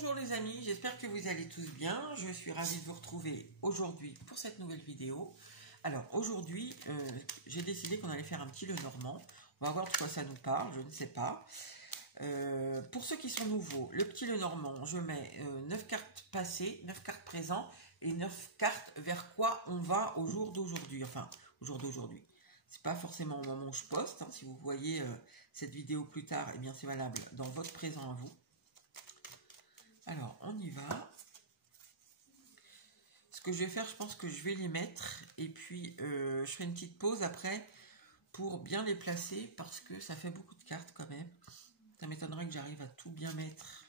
Bonjour les amis, j'espère que vous allez tous bien. Je suis ravie de vous retrouver aujourd'hui pour cette nouvelle vidéo. Alors aujourd'hui, j'ai décidé qu'on allait faire un petit Lenormand. On va voir de quoi ça nous parle, je ne sais pas. Pour ceux qui sont nouveaux, le petit Lenormand, je mets 9 cartes passées, 9 cartes présentes et 9 cartes vers quoi on va au jour d'aujourd'hui. Enfin, au jour d'aujourd'hui. C'est pas forcément au moment où je poste. Hein. Si vous voyez cette vidéo plus tard, eh bien c'est valable dans votre présent à vous. Alors, on y va. Ce que je vais faire, je pense que je vais les mettre. Et puis, je ferai une petite pause après pour bien les placer parce que ça fait beaucoup de cartes quand même. Ça m'étonnerait que j'arrive à tout bien mettre.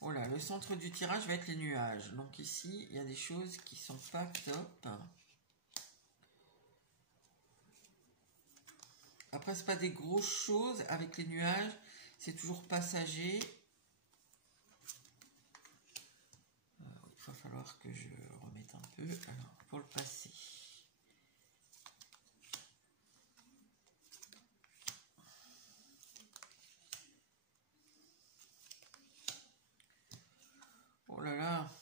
Voilà, le centre du tirage va être les nuages. Donc ici, il y a des choses qui sont pas top. Après, c'est pas des grosses choses avec les nuages. C'est toujours passager. Il va falloir que je remette un peu. Alors, pour le passer. Oh là là.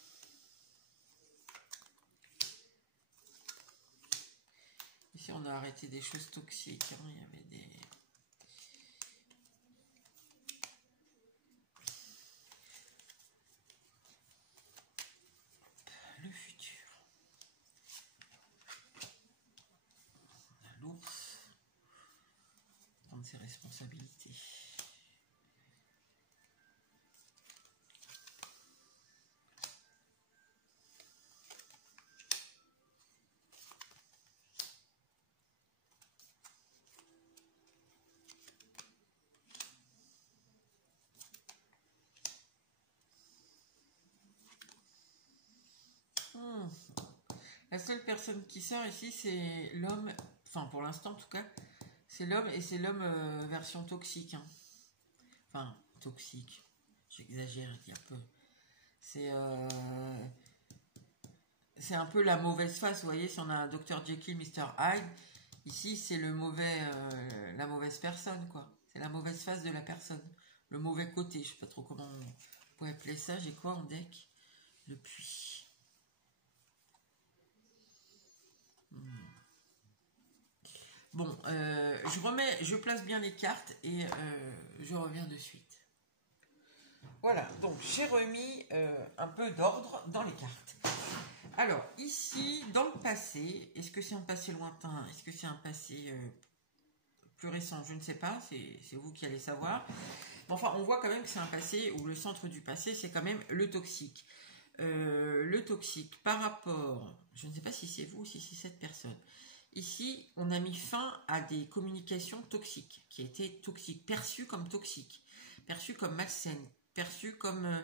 Ici, on a arrêté des choses toxiques. Hein. Il y avait des... Le futur. On a l'ours. Prendre ses responsabilités. La seule personne qui sort ici, c'est l'homme, enfin pour l'instant en tout cas, c'est l'homme et c'est l'homme version toxique. Hein. Enfin, toxique, j'exagère, je dis un peu. C'est un peu la mauvaise face, vous voyez, si on a un Dr Jekyll, Mr Hyde, ici c'est le mauvais, la mauvaise personne, quoi. C'est la mauvaise face de la personne, le mauvais côté, je sais pas trop comment on pourrait appeler ça. J'ai quoi en deck? Le puits. Bon, je place bien les cartes et je reviens de suite. Voilà, donc j'ai remis un peu d'ordre dans les cartes. Alors, ici, dans le passé, est-ce que c'est un passé lointain? Est-ce que c'est un passé plus récent? Je ne sais pas, c'est vous qui allez savoir. Enfin, on voit quand même que c'est un passé où le centre du passé, c'est quand même le toxique. Le toxique par rapport, je ne sais pas si c'est vous ou si c'est cette personne. Ici, on a mis fin à des communications toxiques, qui étaient toxiques, perçues comme toxiques, perçues comme malsaines, perçues comme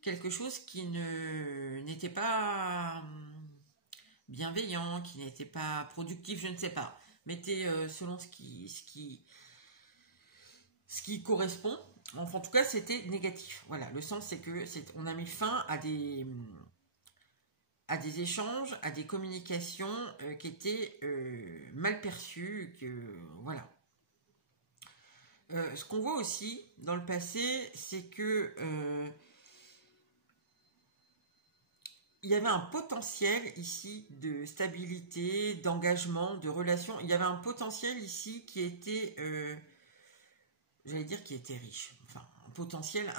quelque chose qui n'était pas bienveillant, qui n'était pas productif, je ne sais pas. Mettez selon ce qui correspond. Enfin, en tout cas, c'était négatif. Voilà, le sens, c'est que on a mis fin à des échanges, à des communications qui étaient mal perçues, voilà. Ce qu'on voit aussi dans le passé, c'est que il y avait un potentiel ici de stabilité, d'engagement, de relation. Il y avait un potentiel ici qui était, j'allais dire, qui était riche. Enfin, un potentiel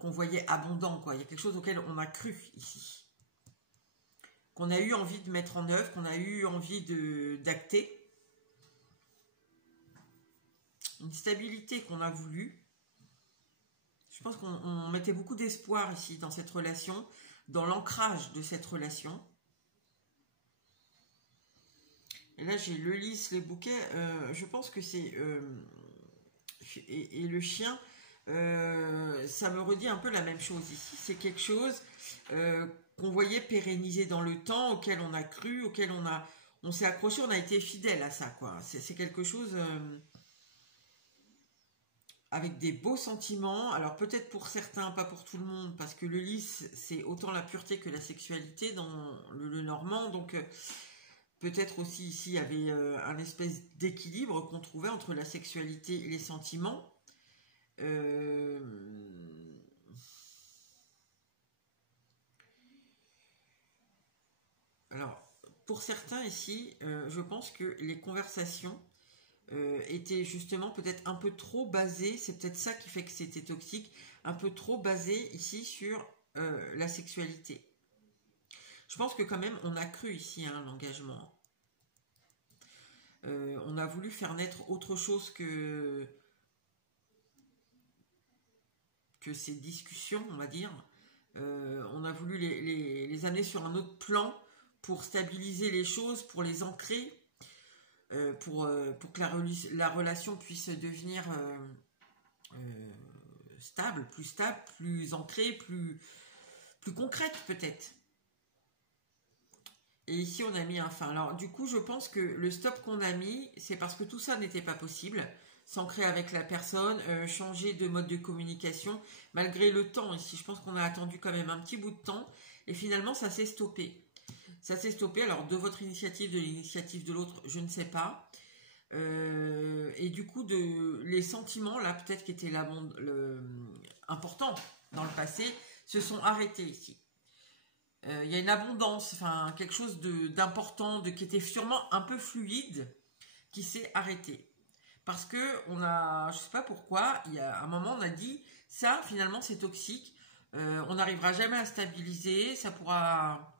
qu'on voyait abondant, quoi. Il y a quelque chose auquel on a cru ici. Qu'on a eu envie de mettre en œuvre, qu'on a eu envie d'acter. Une stabilité qu'on a voulu. Je pense qu'on mettait beaucoup d'espoir ici dans cette relation, dans l'ancrage de cette relation. Et là, j'ai le lys, les bouquets. Je pense que c'est... et le chien, ça me redit un peu la même chose ici. C'est quelque chose qu'on voyait pérenniser dans le temps, auquel on a cru, auquel on s'est accroché, on a été fidèle à ça, quoi. C'est quelque chose avec des beaux sentiments. Alors peut-être pour certains, pas pour tout le monde, parce que le lys, c'est autant la pureté que la sexualité dans le Normand. Donc Peut-être aussi ici, il y avait un espèce d'équilibre qu'on trouvait entre la sexualité et les sentiments. Alors, pour certains ici, je pense que les conversations étaient justement peut-être un peu trop basées, c'est peut-être ça qui fait que c'était toxique, un peu trop basées ici sur la sexualité. Je pense que quand même, on a cru ici l'engagement. On a voulu faire naître autre chose que ces discussions, on va dire. On a voulu les amener sur un autre plan pour stabiliser les choses, pour les ancrer, pour que la relation puisse devenir stable, plus ancrée, plus concrète peut-être. Et ici, on a mis un fin. Alors, du coup, je pense que le stop qu'on a mis, c'est parce que tout ça n'était pas possible. S'ancrer avec la personne, changer de mode de communication, malgré le temps. Ici, je pense qu'on a attendu quand même un petit bout de temps. Et finalement, ça s'est stoppé. Ça s'est stoppé. Alors, de votre initiative, de l'initiative de l'autre, je ne sais pas. Et du coup, les sentiments, là, peut-être qui étaient importants dans le passé, se sont arrêtés ici. Il y a une abondance, enfin quelque chose d'important, qui était sûrement un peu fluide, qui s'est arrêté. Parce que je sais pas pourquoi, il y a un moment on a dit, ça finalement c'est toxique, on n'arrivera jamais à stabiliser, ça pourra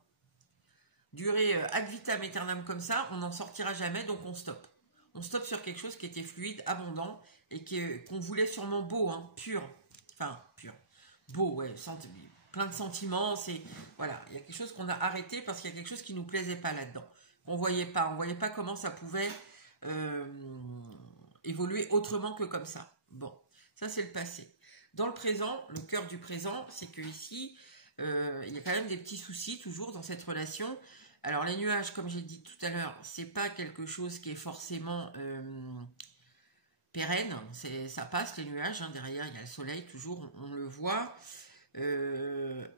durer ad vitam aeternam comme ça, on n'en sortira jamais, donc on stoppe. On stoppe sur quelque chose qui était fluide, abondant, et qu'on voulait sûrement beau, pur. Enfin, pur. Beau, ouais, plein de sentiments, voilà, il y a quelque chose qu'on a arrêté parce qu'il y a quelque chose qui nous plaisait pas là-dedans. On voyait pas comment ça pouvait évoluer autrement que comme ça. Bon, ça c'est le passé. Dans le présent, le cœur du présent, c'est que ici, il y a quand même des petits soucis toujours dans cette relation. Alors les nuages, comme j'ai dit tout à l'heure, c'est pas quelque chose qui est forcément pérenne. Ça passe les nuages. Derrière, il y a le soleil toujours, on le voit.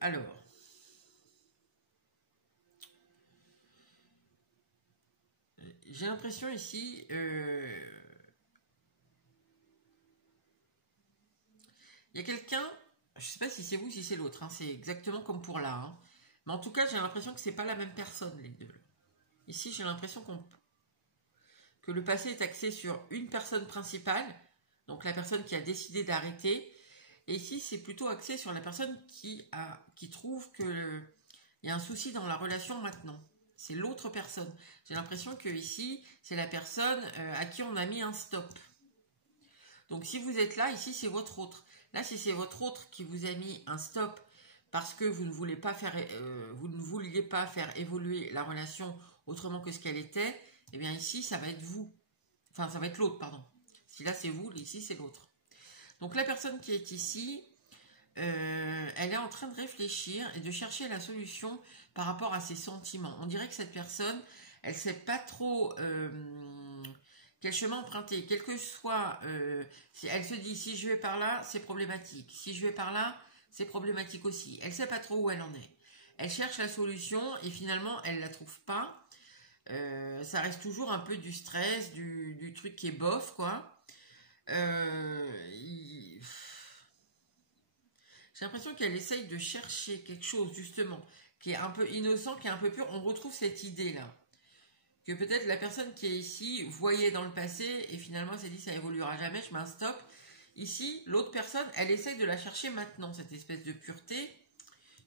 Alors, j'ai l'impression ici, il y a quelqu'un, je sais pas si c'est vous, si c'est l'autre, c'est exactement comme pour là, mais en tout cas, j'ai l'impression que c'est pas la même personne les deux. Ici, j'ai l'impression que le passé est axé sur une personne principale, donc la personne qui a décidé d'arrêter. Et ici, c'est plutôt axé sur la personne qui trouve qu'il y a un souci dans la relation maintenant. C'est l'autre personne. J'ai l'impression que ici, c'est la personne à qui on a mis un stop. Donc si vous êtes là, ici, c'est votre autre. Là, si c'est votre autre qui vous a mis un stop parce que vous ne vouliez pas faire évoluer la relation autrement que ce qu'elle était, eh bien ici, ça va être vous. Enfin, ça va être l'autre, pardon. Si là, c'est vous, ici, c'est l'autre. Donc la personne qui est ici, elle est en train de réfléchir et de chercher la solution par rapport à ses sentiments. On dirait que cette personne, elle ne sait pas trop quel chemin emprunter. Quel que soit, elle se dit si je vais par là, c'est problématique. Si je vais par là, c'est problématique aussi. Elle ne sait pas trop où elle en est. Elle cherche la solution et finalement, elle ne la trouve pas. Ça reste toujours un peu du stress, du truc qui est bof, quoi. J'ai l'impression qu'elle essaye de chercher quelque chose justement qui est un peu innocent, qui est un peu pur. On retrouve cette idée là que peut-être la personne qui est ici voyait dans le passé et finalement s'est dit ça évoluera jamais, je mets un stop. Ici, l'autre personne, elle essaye de la chercher maintenant, cette espèce de pureté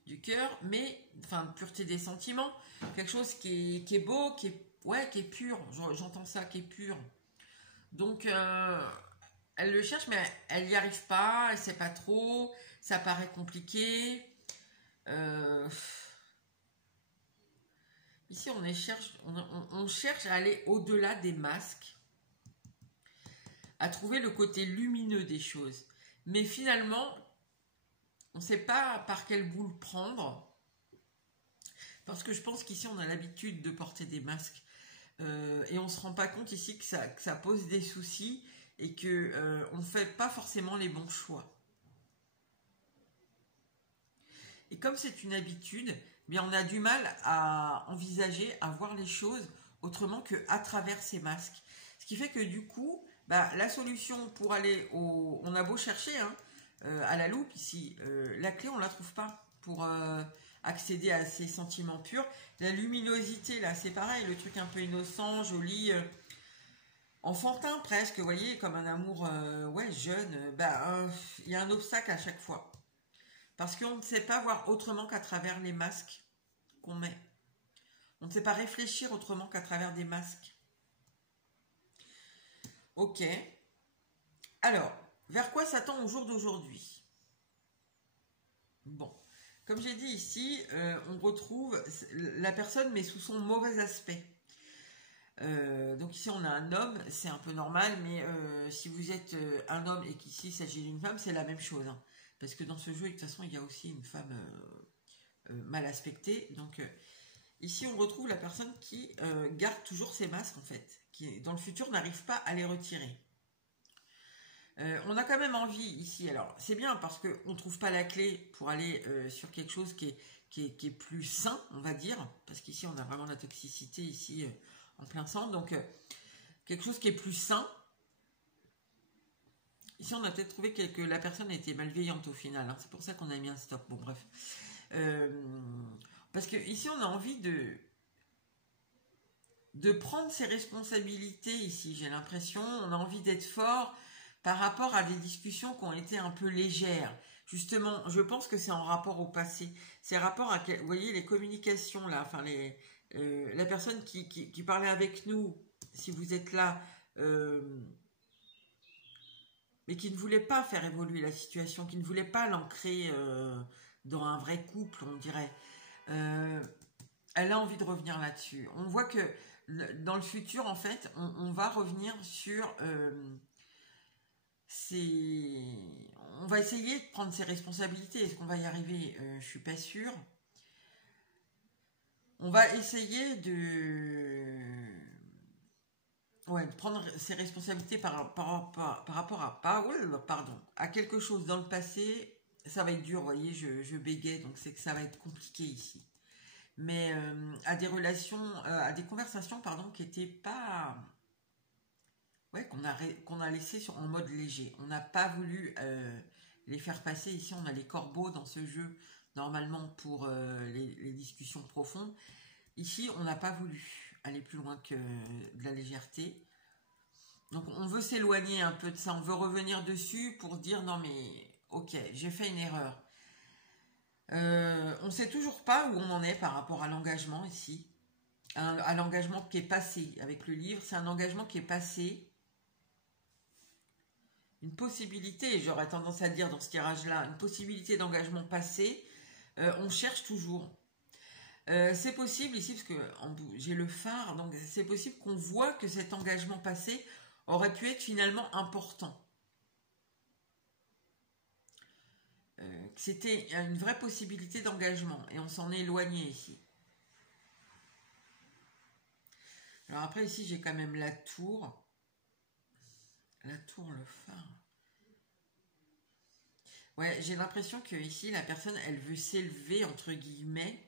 du cœur, mais enfin de pureté des sentiments, quelque chose qui est beau, qui est pur. J'entends ça, qui est pur. Donc elle le cherche, mais elle n'y arrive pas, elle ne sait pas trop, ça paraît compliqué. Ici, on cherche à aller au-delà des masques, à trouver le côté lumineux des choses. Mais finalement, on ne sait pas par quel bout le prendre, parce que je pense qu'ici, on a l'habitude de porter des masques. Et on ne se rend pas compte ici que ça pose des soucis et qu'on ne fait pas forcément les bons choix. Et comme c'est une habitude, bien on a du mal à envisager, à voir les choses autrement qu'à travers ces masques. Ce qui fait que du coup, bah, la solution pour aller au... On a beau chercher hein, à la loupe ici, la clé on la trouve pas pour accéder à ces sentiments purs. La luminosité là, c'est pareil, le truc un peu innocent, joli, enfantin presque, vous voyez, comme un amour ouais, jeune, y a un obstacle à chaque fois. Parce qu'on ne sait pas voir autrement qu'à travers les masques qu'on met. On ne sait pas réfléchir autrement qu'à travers des masques. Ok. Alors, vers quoi s'attend au jour d'aujourd'hui? Bon, comme j'ai dit ici, on retrouve la personne mais sous son mauvais aspect. Donc ici on a un homme, c'est un peu normal, mais si vous êtes un homme et qu'ici il s'agit d'une femme, c'est la même chose. Hein, parce que dans ce jeu, de toute façon, il y a aussi une femme mal aspectée. Donc ici on retrouve la personne qui garde toujours ses masques en fait, qui dans le futur n'arrive pas à les retirer. On a quand même envie ici, alors c'est bien parce qu'on ne trouve pas la clé pour aller sur quelque chose qui est plus sain, on va dire, parce qu'ici on a vraiment la toxicité ici en plein centre, donc quelque chose qui est plus sain. Ici on a peut-être trouvé que la personne était malveillante au final, hein, c'est pour ça qu'on a mis un stop, bon bref. Parce que ici on a envie de prendre ses responsabilités ici, j'ai l'impression, on a envie d'être fort, par rapport à des discussions qui ont été un peu légères. Justement, je pense que c'est en rapport au passé. C'est rapport à, vous voyez, les communications là, enfin la personne qui parlait avec nous, si vous êtes là, mais qui ne voulait pas faire évoluer la situation, qui ne voulait pas l'ancrer dans un vrai couple, on dirait. Elle a envie de revenir là-dessus. On voit que dans le futur, en fait, on va revenir sur... on va essayer de prendre ses responsabilités. Est-ce qu'on va y arriver? Je suis pas sûre. On va essayer de prendre ses responsabilités par rapport à quelque chose dans le passé. Ça va être dur, vous voyez, je bégaye, donc c'est que ça va être compliqué ici. Mais à des relations, à des conversations, pardon, qui n'étaient pas... Ouais, qu'on a laissé en mode léger. On n'a pas voulu les faire passer. Ici, on a les corbeaux dans ce jeu, normalement pour les discussions profondes. Ici, on n'a pas voulu aller plus loin que de la légèreté. Donc, on veut s'éloigner un peu de ça. On veut revenir dessus pour dire, non mais, ok, j'ai fait une erreur. On ne sait toujours pas où on en est par rapport à l'engagement ici. À l'engagement qui est passé avec le livre. C'est un engagement qui est passé. Une possibilité, j'aurais tendance à dire dans ce tirage-là, une possibilité d'engagement passé, on cherche toujours. C'est possible ici, parce que j'ai le phare, donc c'est possible qu'on voit que cet engagement passé aurait pu être finalement important. C'était une vraie possibilité d'engagement, et on s'en est éloigné ici. Alors après, ici, j'ai quand même la tour. La tour, le phare. Ouais, j'ai l'impression que ici la personne, elle veut s'élever, entre guillemets,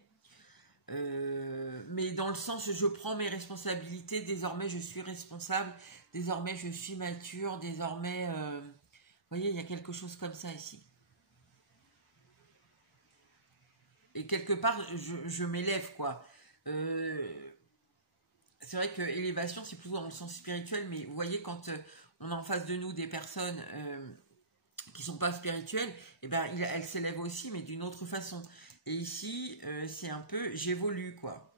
mais dans le sens, je prends mes responsabilités, désormais je suis responsable, désormais je suis mature, désormais, vous voyez, il y a quelque chose comme ça ici. Et quelque part, je m'élève, quoi. C'est vrai que élévation, c'est plutôt dans le sens spirituel, mais vous voyez, quand on a en face de nous des personnes qui sont pas spirituelles, et ben elles s'élèvent aussi, mais d'une autre façon. Et ici, c'est un peu, j'évolue, quoi.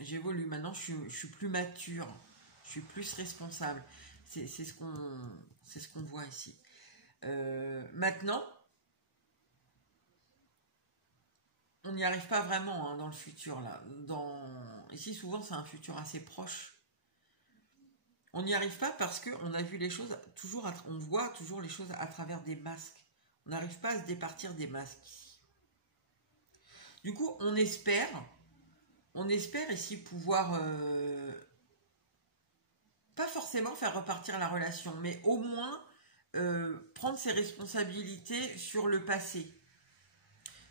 J'évolue. Maintenant, je suis plus mature, je suis plus responsable. C'est ce qu'on voit ici. Maintenant, on n'y arrive pas vraiment hein, dans le futur là. Ici, souvent, c'est un futur assez proche. On n'y arrive pas parce qu'on a vu les choses toujours, on voit toujours les choses à travers des masques. On n'arrive pas à se départir des masques ici. Du coup, on espère ici pouvoir pas forcément faire repartir la relation, mais au moins prendre ses responsabilités sur le passé,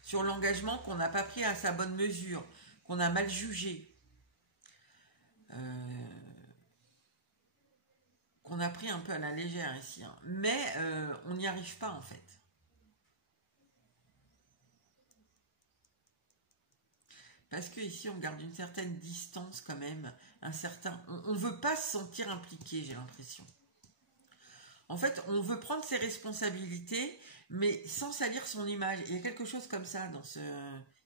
sur l'engagement qu'on n'a pas pris à sa bonne mesure, qu'on a mal jugé. qu'on a pris un peu à la légère ici, hein. Mais on n'y arrive pas en fait. Parce que ici on garde une certaine distance quand même, on veut pas se sentir impliqué, j'ai l'impression. En fait, on veut prendre ses responsabilités, mais sans salir son image. Il y a quelque chose comme ça dans ce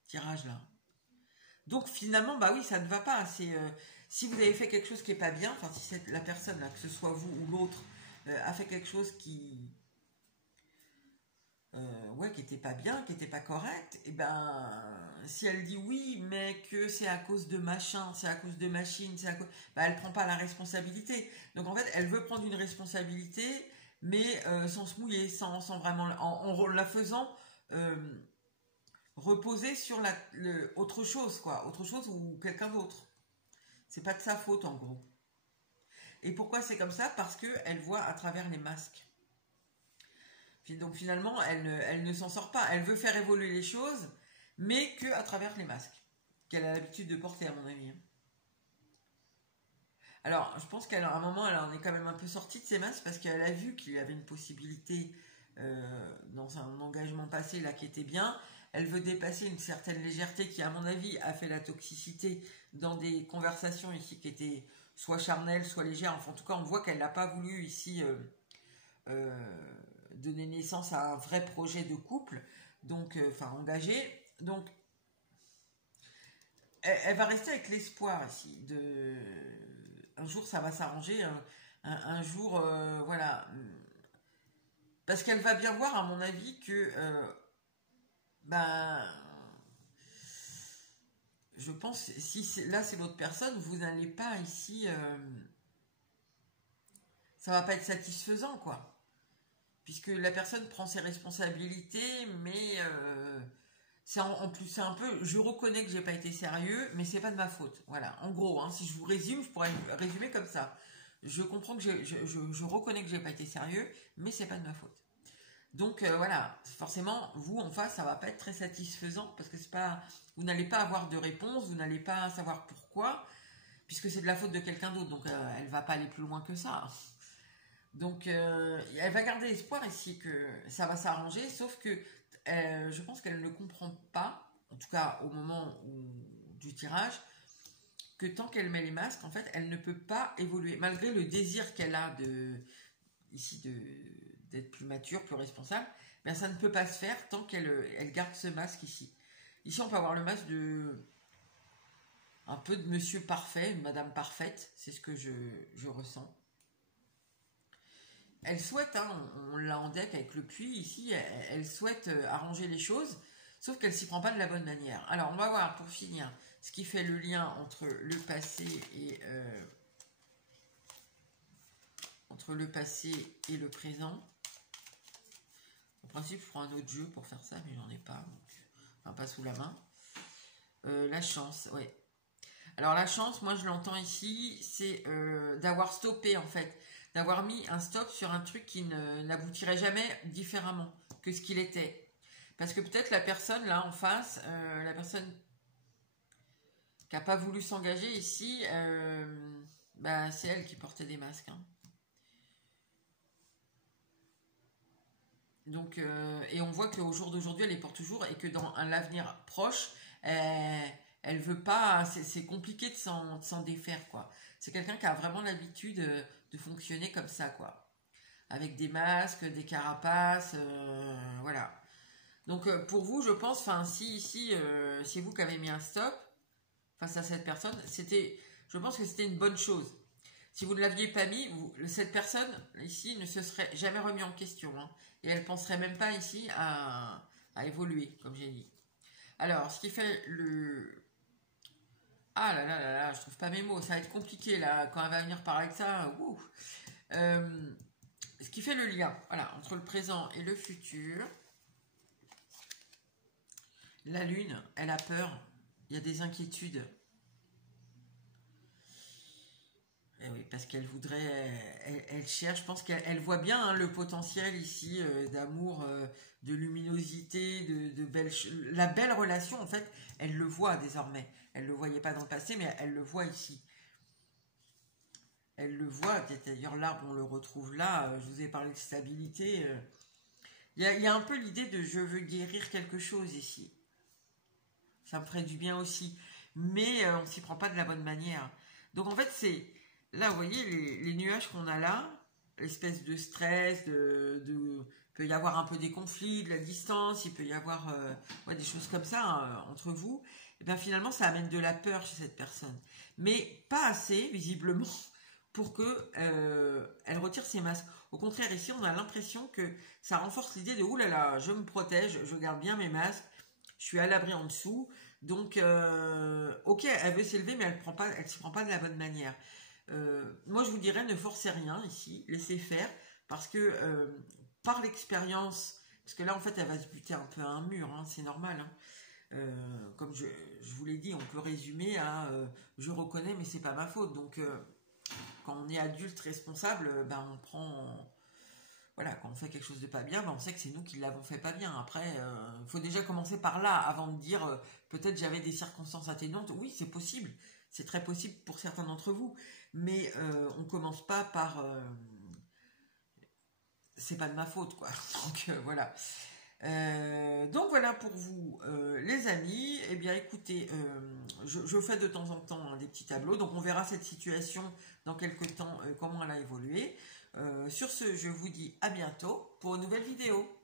tirage-là. Donc finalement, bah oui, ça ne va pas. Si vous avez fait quelque chose qui est pas bien, enfin si c'est la personne là, que ce soit vous ou l'autre, a fait quelque chose qui était pas bien, qui était pas correct, et ben si elle dit oui, mais que c'est à cause de machin, c'est à cause de machine, elle prend pas la responsabilité. Donc en fait, elle veut prendre une responsabilité, mais sans se mouiller, sans vraiment, en la faisant reposer sur autre chose, quoi, autre chose ou quelqu'un d'autre. C'est pas de sa faute en gros. Et pourquoi c'est comme ça? Parce que elle voit à travers les masques. Donc finalement, elle ne s'en sort pas. Elle veut faire évoluer les choses, mais que à travers les masques qu'elle a l'habitude de porter, à mon avis. Alors, je pense qu'à un moment, elle en est quand même un peu sortie de ses masques parce qu'elle a vu qu'il y avait une possibilité dans un engagement passé là qui était bien. Elle veut dépasser une certaine légèreté qui, à mon avis, a fait la toxicité dans des conversations ici qui étaient soit charnelles, soit légères. Enfin, en tout cas, on voit qu'elle n'a pas voulu ici donner naissance à un vrai projet de couple, donc engagé. Donc, elle va rester avec l'espoir ici un jour ça va s'arranger, un jour, voilà. Parce qu'elle va bien voir, à mon avis, que je pense, si là c'est l'autre personne, vous n'allez pas ici, ça va pas être satisfaisant, quoi. Puisque la personne prend ses responsabilités, mais en plus c'est un peu, je reconnais que j'ai pas été sérieux, mais c'est pas de ma faute. Voilà, en gros, hein, si je vous résume, je pourrais résumer comme ça. Je comprends que je reconnais que j'ai pas été sérieux, mais c'est pas de ma faute. Donc voilà, forcément, vous en face, ça va pas être très satisfaisant parce que c'est pas, vous n'allez pas avoir de réponse, vous n'allez pas savoir pourquoi, puisque c'est de la faute de quelqu'un d'autre. Donc elle va pas aller plus loin que ça. Donc elle va garder espoir ici que ça va s'arranger, sauf que je pense qu'elle ne comprend pas, en tout cas au moment du tirage, que tant qu'elle met les masques, en fait, elle ne peut pas évoluer, malgré le désir qu'elle a d'être plus mature, plus responsable, mais ça ne peut pas se faire tant qu'elle garde ce masque ici. Ici, on peut avoir le masque un peu de monsieur parfait, madame parfaite, c'est ce que je ressens. Elle souhaite, hein, on l'a en deck avec le puits ici, elle souhaite arranger les choses, sauf qu'elle s'y prend pas de la bonne manière. Alors on va voir pour finir ce qui fait le lien entre le passé et le présent. En principe, je ferai un autre jeu pour faire ça, mais j'en ai pas, donc, enfin pas sous la main. La chance, ouais. Alors la chance, moi je l'entends ici, c'est d'avoir stoppé en fait, d'avoir mis un stop sur un truc qui n'aboutirait jamais différemment que ce qu'il était. Parce que peut-être la personne là en face, la personne qui n'a pas voulu s'engager ici, c'est elle qui portait des masques. Hein. Donc, et on voit qu'au jour d'aujourd'hui, elle les porte toujours et que dans l'avenir proche, elle veut pas, c'est compliqué de s'en défaire, quoi. C'est quelqu'un qui a vraiment l'habitude de fonctionner comme ça, quoi. Avec des masques, des carapaces, voilà. Donc, pour vous, je pense, enfin, si c'est vous qui avez mis un stop face à cette personne, je pense que c'était une bonne chose. Si vous ne l'aviez pas mis, cette personne ici ne se serait jamais remis en question. Hein, et elle ne penserait même pas ici à évoluer, comme j'ai dit. Alors, ce qui fait le... Ah là là là là, je trouve pas mes mots. Ça va être compliqué là, quand elle va venir parler de ça. Ce qui fait le lien, voilà, entre le présent et le futur. La lune, elle a peur. Il y a des inquiétudes. Eh oui, parce qu'elle voudrait, elle cherche, je pense qu'elle voit bien hein, le potentiel ici d'amour, de luminosité, la belle relation en fait, elle le voit désormais. Elle le voyait pas dans le passé, mais elle le voit ici. elle le voit. D'ailleurs, l'arbre, on le retrouve là. Je vous ai parlé de stabilité. Il y a un peu l'idée de je veux guérir quelque chose ici. Ça me ferait du bien aussi. Mais on ne s'y prend pas de la bonne manière. Donc en fait, c'est... Là, vous voyez, les nuages qu'on a là, l'espèce de stress, il peut y avoir un peu des conflits, de la distance, il peut y avoir ouais, des choses comme ça entre vous. Et bien finalement, ça amène de la peur chez cette personne. Mais pas assez, visiblement, pour que elle retire ses masques. Au contraire, ici, on a l'impression que ça renforce l'idée de « Ouh là là, je me protège, je garde bien mes masques, je suis à l'abri en dessous. » Donc, ok, elle veut s'élever, mais elle s'y prend pas de la bonne manière. Moi, je vous dirais, ne forcez rien ici, laissez faire, parce que par l'expérience, parce que là, en fait, elle va se buter un peu à un mur, hein, c'est normal. Hein. Comme je vous l'ai dit, on peut résumer à je reconnais, mais c'est pas ma faute. Donc, quand on est adulte responsable, ben, on prend. Voilà, quand on fait quelque chose de pas bien, ben on sait que c'est nous qui l'avons fait pas bien. Après, il faut déjà commencer par là avant de dire peut-être j'avais des circonstances atténuantes. Oui, c'est possible, c'est très possible pour certains d'entre vous, mais on commence pas par c'est pas de ma faute, quoi. Donc voilà. Donc voilà pour vous, les amis. Eh bien, écoutez, je fais de temps en temps hein, des petits tableaux. Donc on verra cette situation dans quelques temps, comment elle a évolué. Sur ce, je vous dis à bientôt pour une nouvelle vidéo.